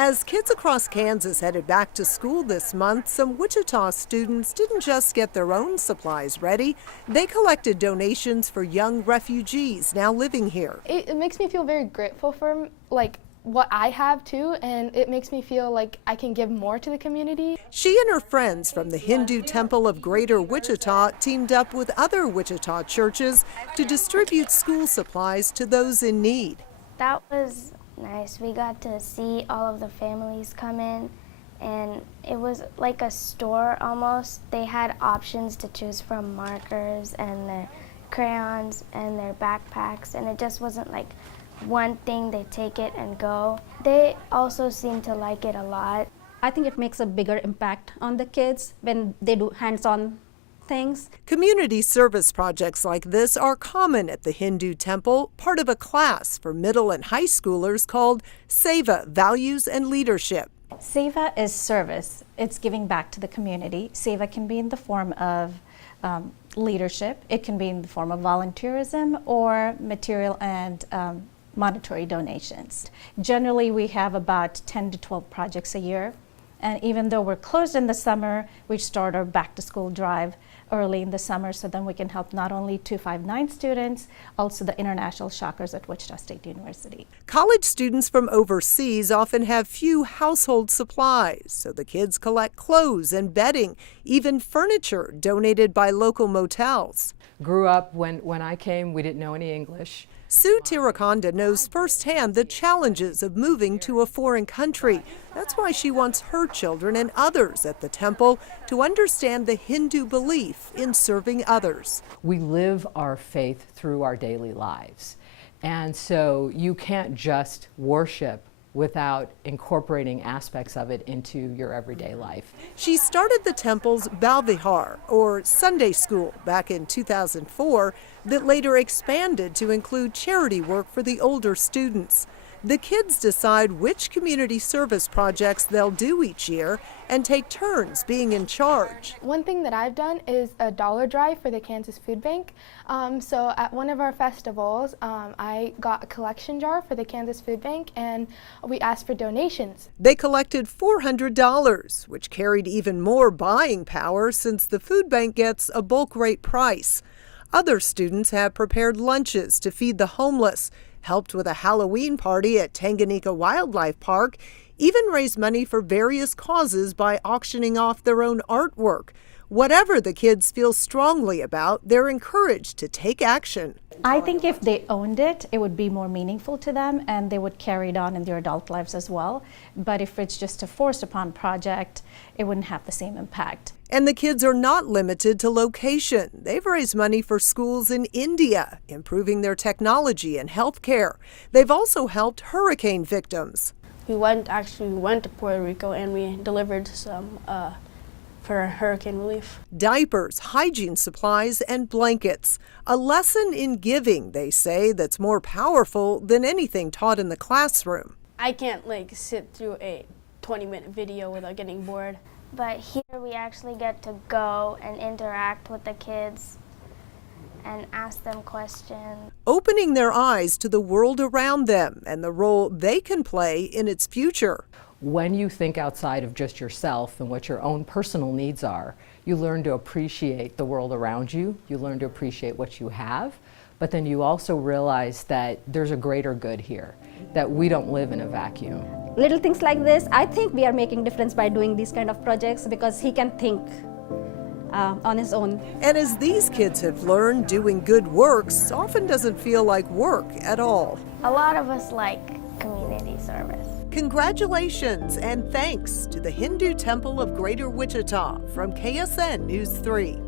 As kids across Kansas headed back to school this month, some Wichita students didn't just get their own supplies ready. They collected donations for young refugees now living here. It makes me feel very grateful for what I have too, and it makes me feel like I can give more to the community. She and her friends from the Hindu Temple of Greater Wichita teamed up with other Wichita churches to distribute school supplies to those in need. That was nice. We got to see all of the families come in, and it was like a store almost. They had options to choose from, markers and their crayons and their backpacks, and it just wasn't like one thing, they take it and go. They also seem to like it a lot. I think it makes a bigger impact on the kids when they do hands-on things. Community service projects like this are common at the Hindu Temple, part of a class for middle and high schoolers called Seva, Values and Leadership. Seva is service. It's giving back to the community. Seva can be in the form of leadership. It can be in the form of volunteerism or material and monetary donations. Generally, we have about 10 to 12 projects a year. And even though we're closed in the summer, we start our back to school drive early in the summer, so then we can help not only 259 students, also the international shockers at Wichita State University. College students from overseas often have few household supplies, so the kids collect clothes and bedding, even furniture donated by local motels. Grew up when I came, we didn't know any English. Sue Tirakonda knows firsthand the challenges of moving to a foreign country. That's why she wants her children and others at the temple to understand the Hindu belief in serving others. We live our faith through our daily lives. And so you can't just worship without incorporating aspects of it into your everyday life. She started the temple's Balvihar, or Sunday school, back in 2004, that later expanded to include charity work for the older students. The kids decide which community service projects they'll do each year and take turns being in charge. One thing that I've done is a dollar drive for the Kansas Food Bank. So at one of our festivals, I got a collection jar for the Kansas Food Bank, and we asked for donations. They collected $400, which carried even more buying power since the food bank gets a bulk rate price. Other students have prepared lunches to feed the homeless, helped with a Halloween party at Tanganyika Wildlife Park, even raised money for various causes by auctioning off their own artwork. Whatever the kids feel strongly about, they're encouraged to take action. I think if they owned it, it would be more meaningful to them and they would carry it on in their adult lives as well. But if it's just a forced upon project, it wouldn't have the same impact. And the kids are not limited to location. They've raised money for schools in India, improving their technology and health care. They've also helped hurricane victims. We went to Puerto Rico and we delivered some for hurricane relief. Diapers, hygiene supplies, and blankets. A lesson in giving, they say, that's more powerful than anything taught in the classroom. I can't sit through a 20-minute video without getting bored. But here we actually get to go and interact with the kids and ask them questions. Opening their eyes to the world around them and the role they can play in its future. When you think outside of just yourself and what your own personal needs are, you learn to appreciate the world around you, you learn to appreciate what you have, but then you also realize that there's a greater good here, that we don't live in a vacuum. Little things like this, I think we are making difference by doing these kind of projects because he can think on his own. And as these kids have learned, doing good works often doesn't feel like work at all. A lot of us like community service. Congratulations and thanks to the Hindu Temple of Greater Wichita from KSN News 3.